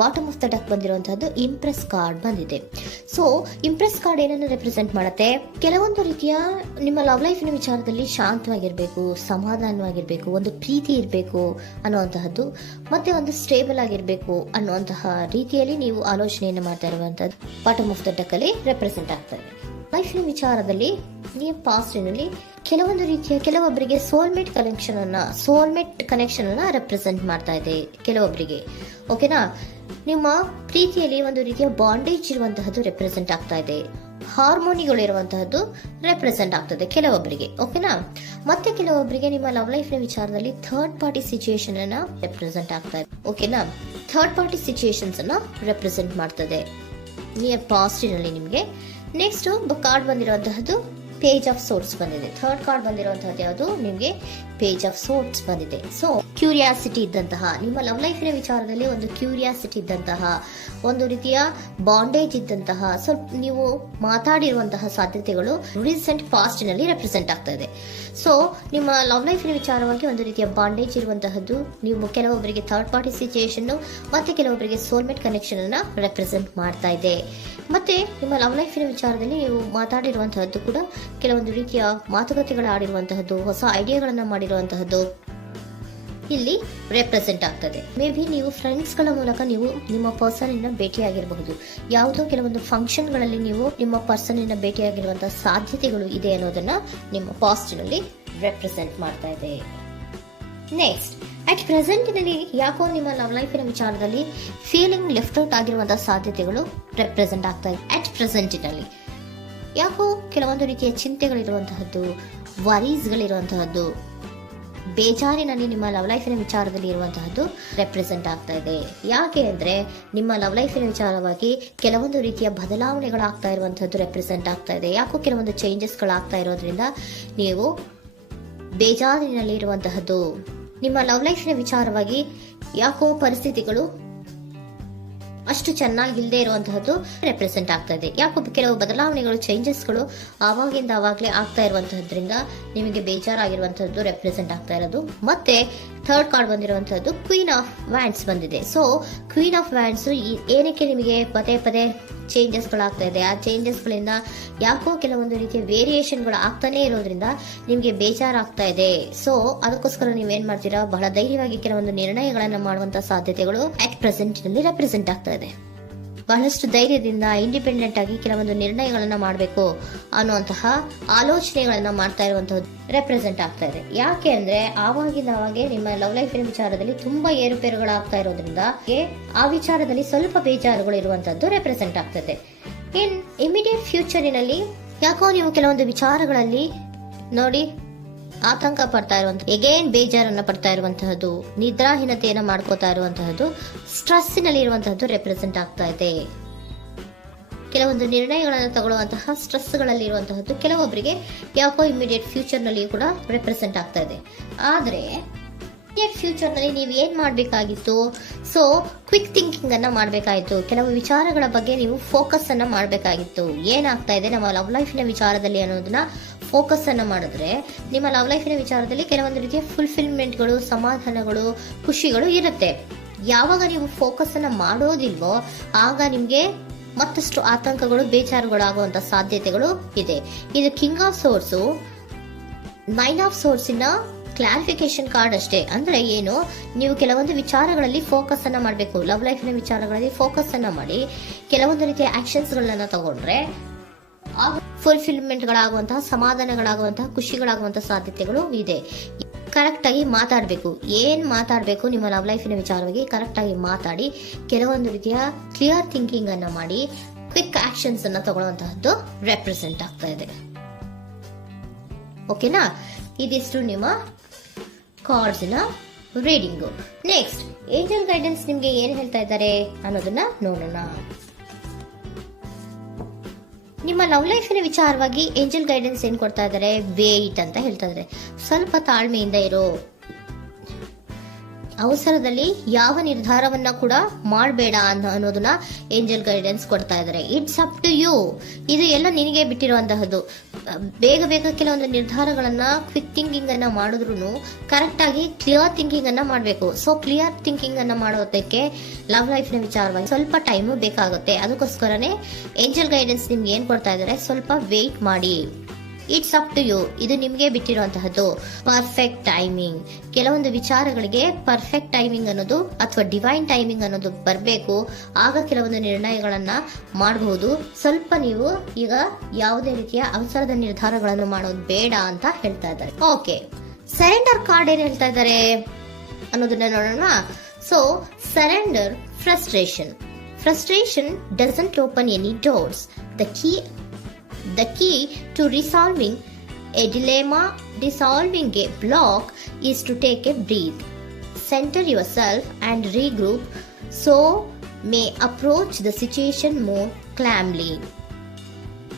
Bottom of the deck ಬಂದಿರುವಂತಹದ್ದು empress card ಬಂದಿದೆ. So empress card ಏನನ್ನು ರೆಪ್ರೆಸೆಂಟ್ ಮಾಡುತ್ತೆ? ಕೆಲವೊಂದು ರೀತಿಯ ನಿಮ್ಮ ಲವ್ ಲೈಫಿನ ವಿಚಾರದಲ್ಲಿ ಶಾಂತವಾಗಿರ್ಬೇಕು, ಸಮಾಧಾನವಾಗಿರ್ಬೇಕು, ಒಂದು ಪ್ರೀತಿ ಇರಬೇಕು ಅನ್ನುವಂತಹದ್ದು, ಮತ್ತೆ ಒಂದು ಸ್ಟೇಬಲ್ ಆಗಿರ್ಬೇಕು ಅನ್ನುವಂತಹ ರೀತಿಯಲ್ಲಿ ನೀವು ಆಲೋಚನೆಯನ್ನು ಮಾಡ್ತಾ ಇರುವಂತಹದ್ದು ಬಾಟಮ್ ಆಫ್ ದ ಡೆಕ್ ಅಲ್ಲಿ ರೆಪ್ರೆಸೆಂಟ್ ಆಗ್ತದೆ. ಲೈಫಿನ ವಿಚಾರದಲ್ಲಿ ನೀವು ಪಾಸ್ಟಿನಲ್ಲಿ ಕೆಲವೊಂದು ರೀತಿಯ ಕೆಲವೊಬ್ಬರಿಗೆ ಸೋಲ್ಮೇಟ್ ಕನೆಕ್ಷನ್ ಅನ್ನ ರೆಪ್ರೆಸೆಂಟ್ ಮಾಡ್ತಾ ಇದೆ ಕೆಲವೊಬ್ಬರಿಗೆ. ಓಕೆನಾ? ನಿಮ್ಮ ಪ್ರೀತಿಯಲ್ಲಿ ಒಂದು ರೀತಿಯ ಬಾಂಡೇಜ್ ಇರುವಂತಹದ್ದು ರೆಪ್ರೆಸೆಂಟ್ ಆಗ್ತಾ ಇದೆ. ಹಾರ್ಮೋನಿಗಳು ಇರುವಂತಹದ್ದು ರೆಪ್ರೆಸೆಂಟ್ ಆಗ್ತದೆ ಕೆಲವೊಬ್ಬರಿಗೆ. ಓಕೆನಾ? ಮತ್ತೆ ಕೆಲವೊಬ್ಬರಿಗೆ ನಿಮ್ಮ ಲವ್ ಲೈಫ್ ನ ವಿಚಾರದಲ್ಲಿ ಥರ್ಡ್ ಪಾರ್ಟಿ ಸಿಚುಯೇಷನ್ ಅನ್ನ ರೆಪ್ರೆಸೆಂಟ್ ಆಗ್ತಾ ಇದೆ. ಓಕೆನಾ? ಥರ್ಡ್ ಪಾರ್ಟಿ ಸಿಚುಯೇಷನ್ಸ್ ಅನ್ನ ರೆಪ್ರೆಸೆಂಟ್ ಮಾಡ್ತದೆ ನಿಯರ್ ಪಾಸ್ಟಿನಲ್ಲಿ ನಿಮಗೆ. ನೆಕ್ಸ್ಟ್ ಕಾರ್ಡ್ ಬಂದಿರುವಂತಹದ್ದು ಪೇಜ್ ಆಫ್ ಸೋರ್ಟ್ಸ್ ಬಂದಿದೆ. ಥರ್ಡ್ ಕಾರ್ಡ್ ಬಂದಿರುವಂತಹದ್ದು ಯಾವುದು? ನಿಮಗೆ ಪೇಜ್ ಆಫ್ ಸೋರ್ಟ್ಸ್ ಬಂದಿದೆ. ಸೊ ಕ್ಯೂರಿಯಾಸಿಟಿ ಇದ್ದಂತಹ, ನಿಮ್ಮ ಲವ್ ಲೈಫಿನ ವಿಚಾರದಲ್ಲಿ ಒಂದು ಕ್ಯೂರಿಯಾಸಿಟಿ ಇದ್ದಂತಹ, ಒಂದು ರೀತಿಯ ಬಾಂಡೇಜ್ ಇದ್ದಂತಹ, ಸ್ವಲ್ಪ ನೀವು ಮಾತಾಡಿರುವಂತಹ ಸಾಧ್ಯತೆಗಳು ರೀಸೆಂಟ್ ಪಾಸ್ಟಿನಲ್ಲಿ ರೆಪ್ರೆಸೆಂಟ್ ಆಗ್ತಾ ಇದೆ. ಸೊ ನಿಮ್ಮ ಲವ್ ಲೈಫಿನ ವಿಚಾರವಾಗಿ ಒಂದು ರೀತಿಯ ಬಾಂಡೇಜ್ ಇರುವಂತಹದ್ದು, ನೀವು ಕೆಲವೊಬ್ಬರಿಗೆ ಥರ್ಡ್ ಪಾರ್ಟಿ ಸಿಚುಯೇಷನ್ ಮತ್ತೆ ಕೆಲವೊಬ್ಬರಿಗೆ ಸೋಲ್ಮೇಟ್ ಕನೆಕ್ಷನ್ ಅನ್ನ ರೆಪ್ರೆಸೆಂಟ್ ಮಾಡ್ತಾ ಇದೆ. ಮತ್ತೆ ನಿಮ್ಮ ಲವ್ ಲೈಫಿನ ವಿಚಾರದಲ್ಲಿ ನೀವು ಮಾತಾಡಿರುವಂತಹದ್ದು ಕೂಡ ಕೆಲವೊಂದು ರೀತಿಯ ಮಾತುಕತೆಗಳು ಆಡಿರುವಂತಹದ್ದು, ಹೊಸ ಐಡಿಯಾಗಳನ್ನ ಮಾಡಿರುವಂತಹದ್ದು ಇಲ್ಲಿ ರೆಪ್ರೆಸೆಂಟ್ ಆಗ್ತದೆ. ಮೇ ಬಿ ನೀವು ಫ್ರೆಂಡ್ಸ್ಗಳ ಮೂಲಕ ನೀವು ನಿಮ್ಮ ಪರ್ಸನ್ ಭೇಟಿಯಾಗಿರಬಹುದು. ಯಾವುದೋ ಕೆಲವೊಂದು ಫಂಕ್ಷನ್ಗಳಲ್ಲಿ ನೀವು ನಿಮ್ಮ ಪರ್ಸನ್ ಭೇಟಿಯಾಗಿರುವಂತಹ ಸಾಧ್ಯತೆಗಳು ಇದೆ ಅನ್ನೋದನ್ನ ನಿಮ್ಮ ಪಾಸ್ಟ್ನಲ್ಲಿ ರೆಪ್ರೆಸೆಂಟ್ ಮಾಡ್ತಾ ಇದೆ. ನೆಕ್ಸ್ಟ್, ಅಟ್ ಪ್ರೆಸೆಂಟ್ನಲ್ಲಿ ಯಾಕೋ ನಿಮ್ಮ ಲವ್ ಲೈಫಿನ ವಿಚಾರದಲ್ಲಿ ಫೀಲಿಂಗ್ ಲೆಫ್ಟ್ ಔಟ್ ಆಗಿರುವಂತಹ ಸಾಧ್ಯತೆಗಳು ರೆಪ್ರೆಸೆಂಟ್ ಆಗ್ತಾ ಇದೆ. ಅಟ್ ಪ್ರೆಸೆಂಟಿನಲ್ಲಿ ಯಾಕೋ ಕೆಲವೊಂದು ರೀತಿಯ ಚಿಂತೆಗಳಿರುವಂತಹದ್ದು, ವರೀಸ್ಗಳಿರುವಂತಹದ್ದು, ಬೇಜಾರಿನಲ್ಲಿ ನಿಮ್ಮ ಲವ್ ಲೈಫಿನ ವಿಚಾರದಲ್ಲಿ ಇರುವಂತಹದ್ದು ರೆಪ್ರೆಸೆಂಟ್ ಆಗ್ತಾ ಇದೆ. ಯಾಕೆ ಅಂದ್ರೆ ನಿಮ್ಮ ಲವ್ ಲೈಫಿನ ವಿಚಾರವಾಗಿ ಕೆಲವೊಂದು ರೀತಿಯ ಬದಲಾವಣೆಗಳಾಗ್ತಾ ಇರುವಂತಹದ್ದು ರೆಪ್ರೆಸೆಂಟ್ ಆಗ್ತಾ ಇದೆ. ಯಾಕೋ ಕೆಲವೊಂದು ಚೇಂಜಸ್ಗಳಾಗ್ತಾ ಇರೋದ್ರಿಂದ ನೀವು ಬೇಜಾರಿನಲ್ಲಿ ಇರುವಂತಹದ್ದು. ನಿಮ್ಮ ಲವ್ ಲೈಫಿನ ವಿಚಾರವಾಗಿ ಯಾಕೋ ಪರಿಸ್ಥಿತಿಗಳು ಅಷ್ಟು ಚೆನ್ನಾಗಿಲ್ಲದೆ ಇರುವಂತಹದ್ದು ರೆಪ್ರೆಸೆಂಟ್ ಆಗ್ತಾ ಇದೆ. ಯಾಕೋ ಕೆಲವು ಬದಲಾವಣೆಗಳು, ಚೇಂಜಸ್ಗಳು ಆವಾಗಿಂದ ಆವಾಗಲೇ ಆಗ್ತಾ ಇರುವಂತಹದ್ರಿಂದ ನಿಮಗೆ ಬೇಜಾರಾಗಿರುವಂತಹದ್ದು ರೆಪ್ರೆಸೆಂಟ್ ಆಗ್ತಾ ಇರೋದು. ಮತ್ತೆ ಥರ್ಡ್ ಕಾರ್ಡ್ ಬಂದಿರುವಂತಹದ್ದು ಕ್ವೀನ್ ಆಫ್ ವ್ಯಾಂಡ್ಸ್ ಬಂದಿದೆ. ಸೊ ಕ್ವೀನ್ ಆಫ್ ವ್ಯಾಂಡ್ಸ್ ಏನಕ್ಕೆ ನಿಮಗೆ ಪದೇ ಪದೇ ಚೇಂಜಸ್ಗಳಾಗ್ತಾ ಇದೆ? ಆ ಚೇಂಜಸ್ಗಳಿಂದ ಯಾಕೋ ಕೆಲವೊಂದು ರೀತಿಯ ವೇರಿಯೇಷನ್ಗಳು ಆಗ್ತಾನೆ ಇರೋದ್ರಿಂದ ನಿಮಗೆ ಬೇಜಾರಾಗ್ತಾ ಇದೆ. ಸೊ ಅದಕ್ಕೋಸ್ಕರ ನೀವೇನ್ ಮಾಡ್ತೀರಾ? ಬಹಳ ಧೈರ್ಯವಾಗಿ ಕೆಲವೊಂದು ನಿರ್ಣಯಗಳನ್ನ ಮಾಡುವಂತಹ ಸಾಧ್ಯತೆಗಳು ಅಟ್ ಪ್ರೆಸೆಂಟ್ ನಲ್ಲಿ ರೆಪ್ರೆಸೆಂಟ್ ಆಗ್ತಾ ಇದೆ. ಬಹಳಷ್ಟು ಧೈರ್ಯದಿಂದ ಇಂಡಿಪೆಂಡೆಂಟ್ ಆಗಿ ಕೆಲವೊಂದು ನಿರ್ಣಯಗಳನ್ನ ಮಾಡಬೇಕು ಅನ್ನುವಂತಹ ಆಲೋಚನೆಗಳನ್ನ ಮಾಡ್ತಾ ಇರುವಂತಹದ್ದು ರೆಪ್ರೆಸೆಂಟ್ ಆಗ್ತಾ ಇದೆ. ಯಾಕೆ ಅಂದ್ರೆ ಆವಾಗಿಂದ ಅವಾಗೆ ನಿಮ್ಮ ಲವ್ ಲೈಫಿನ ವಿಚಾರದಲ್ಲಿ ತುಂಬಾ ಏರುಪೇರುಗಳಾಗ್ತಾ ಇರೋದ್ರಿಂದ ಆ ವಿಚಾರದಲ್ಲಿ ಸ್ವಲ್ಪ ಬೇಜಾರುಗಳು ಇರುವಂತದ್ದು ರೆಪ್ರೆಸೆಂಟ್ ಆಗ್ತದೆ. ಇನ್ ಇಮಿಡಿಯೇಟ್ ಫ್ಯೂಚರಿನಲ್ಲಿ ಯಾಕೋ ನೀವು ಕೆಲವೊಂದು ವಿಚಾರಗಳಲ್ಲಿ ನೋಡಿ ಆತಂಕ ಪಡ್ತಾ ಇರುವಂತಹ, ಎಗೇನ್ ಬೇಜಾರನ್ನ ಪಡ್ತಾ ಇರುವಂತಹದ್ದು, ನಿದ್ರಾಹೀನತೆಯನ್ನ ಮಾಡ್ಕೋತಾ ಇರುವಂತಹದ್ದು, ಸ್ಟ್ರೆಸ್ಸಿನಲ್ಲಿ ಇರುವಂತಹದ್ದು ರೆಪ್ರೆಸೆಂಟ್ ಆಗ್ತಾ ಇದೆ. ಕೆಲವೊಂದು ನಿರ್ಣಯಗಳನ್ನು ತಗೊಳ್ಳುವಂತಹ ಸ್ಟ್ರೆಸ್ಗಳಲ್ಲಿ ಇರುವಂತಹದ್ದು ಕೆಲವೊಬ್ಬರಿಗೆ ಯಾಕೋ ಇಮಿಡಿಯೇಟ್ ಫ್ಯೂಚರ್ ನಲ್ಲಿ ಕೂಡ ರೆಪ್ರೆಸೆಂಟ್ ಆಗ್ತಾ ಇದೆ. ಆದ್ರೆ ಫ್ಯೂಚರ್ ನಲ್ಲಿ ನೀವು ಏನ್ ಮಾಡ್ಬೇಕಾಗಿತ್ತು? ಸೊ ಕ್ವಿಕ್ ಥಿಂಕಿಂಗ್ ಅನ್ನ ಮಾಡ್ಬೇಕಾಗಿತ್ತು. ಕೆಲವು ವಿಚಾರಗಳ ಬಗ್ಗೆ ನೀವು ಫೋಕಸ್ ಅನ್ನ ಮಾಡ್ಬೇಕಾಗಿತ್ತು. ಏನಾಗ್ತಾ ಇದೆ ನಮ್ಮ ಲವ್ ಲೈಫಿನ ವಿಚಾರದಲ್ಲಿ ಅನ್ನೋದನ್ನ ಫೋಕಸ್ ಅನ್ನ ಮಾಡಿದ್ರೆ ನಿಮ್ಮ ಲವ್ ಲೈಫಿನ ವಿಚಾರದಲ್ಲಿ ಕೆಲವೊಂದು ರೀತಿಯ ಫುಲ್ಫಿಲ್ಮೆಂಟ್ಗಳು, ಸಮಾಧಾನಗಳು, ಖುಷಿಗಳು ಇರುತ್ತೆ. ಯಾವಾಗ ನೀವು ಫೋಕಸ್ ಅನ್ನ ಮಾಡೋದಿಲ್ವೋ ಆಗ ನಿಮ್ಗೆ ಮತ್ತಷ್ಟು ಆತಂಕಗಳು, ಬೇಜಾರುಗಳು ಆಗುವಂತ ಸಾಧ್ಯತೆಗಳು ಇದೆ. ಇದು king of swords, nine of ಸೋರ್ಸಿನ ಕ್ಲಾರಿಫಿಕೇಶನ್ ಕಾರ್ಡ್ ಅಷ್ಟೇ. ಅಂದ್ರೆ ಏನು? ನೀವು ಕೆಲವೊಂದು ವಿಚಾರಗಳಲ್ಲಿ ಫೋಕಸ್ ಅನ್ನ ಮಾಡಬೇಕು. ಲವ್ ಲೈಫಿನ ವಿಚಾರಗಳಲ್ಲಿ ಫೋಕಸ್ ಅನ್ನ ಮಾಡಿ ಕೆಲವೊಂದು ರೀತಿಯ ಆಕ್ಷನ್ಸ್ ಗಳನ್ನ ತಗೊಂಡ್ರೆ ಫುಲ್ಫಿಲ್ಮೆಂಟ್ಗಳಾಗುವಂತಹ, ಸಮಾಧಾನಗಳಾಗುವಂತಹ, ಖುಷಿಗಳಾಗುವಂತಹ ಸಾಧ್ಯತೆಗಳು ಇದೆ. ಕರೆಕ್ಟ್ ಆಗಿ ಮಾತಾಡಬೇಕು. ಏನ್ ಮಾತಾಡಬೇಕು ನಿಮ್ಮ ಲವ್ ಲೈಫಿನ ವಿಚಾರವಾಗಿ ಕರೆಕ್ಟ್ ಆಗಿ ಮಾತಾಡಿ ಕೆಲವೊಂದು ರೀತಿಯ ಕ್ಲಿಯರ್ ಥಿಂಕಿಂಗ್ ಅನ್ನ ಮಾಡಿ ಕ್ವಿಕ್ ಆಕ್ಷನ್ಸ್ ಅನ್ನ ತಗೊಳ್ಳುವಂತಹದ್ದು ರೆಪ್ರೆಸೆಂಟ್ ಆಗ್ತಾ ಇದೆ. ಓಕೆನಾ? ಇದಿಷ್ಟು ನಿಮ್ಮ ಕಾರ್ಡ್ಸ್ನ ರೀಡಿಂಗು. ನೆಕ್ಸ್ಟ್, ಏಂಜಲ್ ಗೈಡೆನ್ಸ್ ನಿಮ್ಗೆ ಏನ್ ಹೇಳ್ತಾ ಇದ್ದಾರೆ ಅನ್ನೋದನ್ನ ನೋಡೋಣ. ನಿಮ್ಮ ಲವ್ ಲೈಫಿನ ವಿಚಾರವಾಗಿ ಏಂಜಲ್ ಗೈಡೆನ್ಸ್ ಏನ್ ಕೊಡ್ತಾ ಇದ್ದಾರೆ? ವೇಟ್ ಅಂತ ಹೇಳ್ತಾ ಇದ್ದಾರೆ. ಸ್ವಲ್ಪ ತಾಳ್ಮೆಯಿಂದ ಇರೋ, ಅವಸರದಲ್ಲಿ ಯಾವ ನಿರ್ಧಾರವನ್ನ ಕೂಡ ಮಾಡಬೇಡ ಅನ್ನೋದನ್ನ ಏಂಜಲ್ ಗೈಡೆನ್ಸ್ ಕೊಡ್ತಾ ಇದ್ದಾರೆ. It's up to you. ಇದು ಎಲ್ಲ ನಿನಗೆ ಬಿಟ್ಟಿರುವಂತಹದ್ದು. ಬೇಗ ಬೇಗ ಕೆಲವೊಂದು ನಿರ್ಧಾರಗಳನ್ನ ಕ್ವಿಕ್ ಥಿಂಕಿಂಗ್ ಅನ್ನ ಮಾಡಿದ್ರು ಕರೆಕ್ಟ್ ಆಗಿ ಕ್ಲಿಯರ್ ಥಿಂಕಿಂಗ್ ಅನ್ನ ಮಾಡಬೇಕು. ಸೊ ಕ್ಲಿಯರ್ ಥಿಂಕಿಂಗ್ ಅನ್ನ ಮಾಡೋದಕ್ಕೆ ಲವ್ ಲೈಫ್ ನ ವಿಚಾರವಾಗಿ ಸ್ವಲ್ಪ ಟೈಮು ಬೇಕಾಗುತ್ತೆ. ಅದಕ್ಕೋಸ್ಕರನೇ ಏಂಜಲ್ ಗೈಡೆನ್ಸ್ ನಿಮ್ಗೆ ಏನ್ ಕೊಡ್ತಾ ಇದ್ದಾರೆ, ಸ್ವಲ್ಪ ವೇಟ್ ಮಾಡಿ. ಇಟ್ಸ್ ಅಪ್ ಟು ಯು, ಇದು ನಿಮ್ಗೆ ಬಿಟ್ಟಿರುವಂತಹದ್ದು. ಪರ್ಫೆಕ್ಟ್ ಟೈಮಿಂಗ್, ಕೆಲವೊಂದು ವಿಚಾರಗಳಿಗೆ ಪರ್ಫೆಕ್ಟ್ ಟೈಮಿಂಗ್ ಅನ್ನೋದು ಅಥವಾ ಡಿವೈನ್ ಟೈಮಿಂಗ್ ಅನ್ನೋದು ಬರಬೇಕು. ಆಗ ಕೆಲವೊಂದು ನಿರ್ಣಯಗಳನ್ನ ಮಾಡಬಹುದು. ಸ್ವಲ್ಪ ನೀವು ಈಗ ಯಾವುದೇ ರೀತಿಯ ಅವಸರದ ನಿರ್ಧಾರಗಳನ್ನು ಮಾಡೋದು ಬೇಡ ಅಂತ ಹೇಳ್ತಾ ಇದ್ದಾರೆ. ಓಕೆ, ಸರೆಂಡರ್ ಕಾರ್ಡ್ ಏನ್ ಹೇಳ್ತಾ ಇದ್ದಾರೆ ಅನ್ನೋದನ್ನ ನೋಡೋಣ. So surrender frustration doesn't open any doors. The key to resolving a dilemma, dissolving a block, is to take a breath, center yourself and regroup, so may approach the situation more calmly.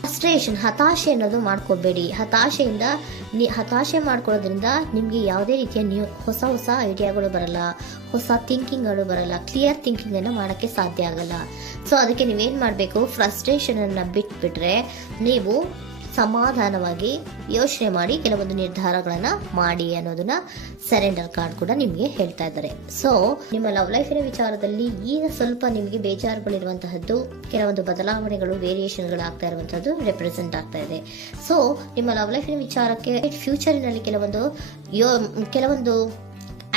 Frustration, ಹತಾಶೆ ಅನ್ನೋದು ಮಾಡ್ಕೋಬೇಡಿ. ಹತಾಶೆ ಮಾಡ್ಕೊಳ್ಳೋದ್ರಿಂದ ನಿಮ್ಗೆ ಯಾವುದೇ ರೀತಿಯ ಹೊಸ ಐಡಿಯಾಗಳು ಬರಲ್ಲ, ಹೊಸ ಥಿಂಕಿಂಗ್ಗಳು ಬರಲ್ಲ, ಕ್ಲಿಯರ್ ಥಿಂಕಿಂಗ್ ಅನ್ನ ಮಾಡಕ್ಕೆ ಸಾಧ್ಯ ಆಗಲ್ಲ. ಸೊ ಅದಕ್ಕೆ ನೀವೇನ್ ಮಾಡ್ಬೇಕು, ಫ್ರಸ್ಟ್ರೇಷನ್ ಅನ್ನ ಬಿಟ್ಬಿಟ್ರೆ ನೀವು ಸಮಾಧಾನವಾಗಿ ಯೋಚನೆ ಮಾಡಿ ಕೆಲವೊಂದು ನಿರ್ಧಾರಗಳನ್ನ ಮಾಡಿ ಅನ್ನೋದನ್ನ ಸರೆಂಡರ್ ಕಾರ್ಡ್ ಕೂಡ ನಿಮ್ಗೆ ಹೇಳ್ತಾ ಇದ್ದಾರೆ. ಸೊ ನಿಮ್ಮ ಲವ್ ಲೈಫಿನ ವಿಚಾರದಲ್ಲಿ ಈಗ ಸ್ವಲ್ಪ ನಿಮಗೆ ಬೇಜಾರುಗಳಿರುವಂತಹದ್ದು, ಕೆಲವೊಂದು ಬದಲಾವಣೆಗಳು, ವೇರಿಯೇಷನ್ಗಳು ಆಗ್ತಾ ಇರುವಂತಹದ್ದು ರೆಪ್ರೆಸೆಂಟ್ ಆಗ್ತಾ ಇದೆ. ಸೊ ನಿಮ್ಮ ಲವ್ ಲೈಫಿನ ವಿಚಾರಕ್ಕೆ ಫ್ಯೂಚರಿನಲ್ಲಿ ಕೆಲವೊಂದು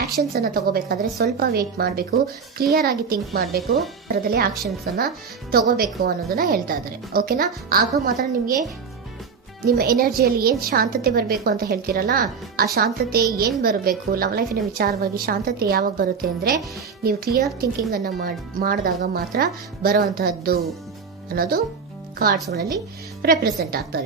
ಆಕ್ಷನ್ಸ್ ಅನ್ನ ತಗೋಬೇಕಾದ್ರೆ ಸ್ವಲ್ಪ ವೇಟ್ ಮಾಡಬೇಕು, ಕ್ಲಿಯರ್ ಆಗಿ ಥಿಂಕ್ ಮಾಡಬೇಕು, ಅದರಲ್ಲೇ ಆಕ್ಷನ್ಸ್ ಅನ್ನ ತಗೋಬೇಕು ಅನ್ನೋದನ್ನ ಹೇಳ್ತಾ ಇದ್ದಾರೆ. ಓಕೆನಾ? ಆಗ ಮಾತ್ರ ನಿಮ್ಗೆ ನಿಮ್ಮ ಎನರ್ಜಿಯಲ್ಲಿ ಏನ್ ಶಾಂತತೆ ಬರಬೇಕು ಅಂತ ಹೇಳ್ತೀರಲ್ಲ, ಆ ಶಾಂತತೆ ಏನ್ ಬರಬೇಕು, ಲವ್ ಲೈಫಿನ ವಿಚಾರವಾಗಿ ಶಾಂತತೆ ಯಾವಾಗ ಬರುತ್ತೆ ಅಂದ್ರೆ ನೀವು ಕ್ಲಿಯರ್ ಥಿಂಕಿಂಗ್ ಅನ್ನ ಮಾಡಿದಾಗ ಮಾತ್ರ ಬರುವಂತಹದ್ದು ಅನ್ನೋದು ಕಾರ್ಡ್ಸ್ ಗಳಲ್ಲಿ ರೆಪ್ರೆಸೆಂಟ್ ಆಗ್ತದೆ.